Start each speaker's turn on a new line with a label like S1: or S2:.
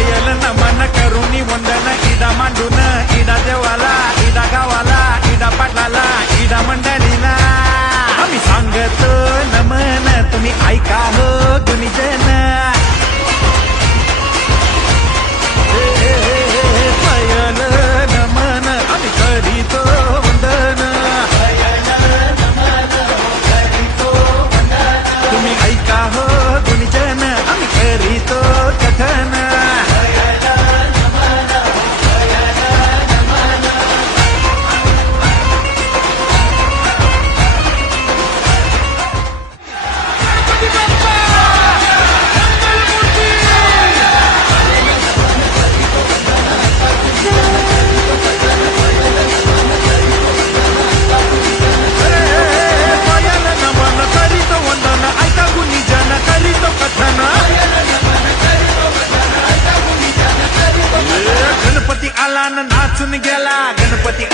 S1: Saya eh, lenang, mana karuni, wendana idaman, dona. ನನ್ನ ನಾಚುನ್ ಗೆಲ ಗಣಪತಿ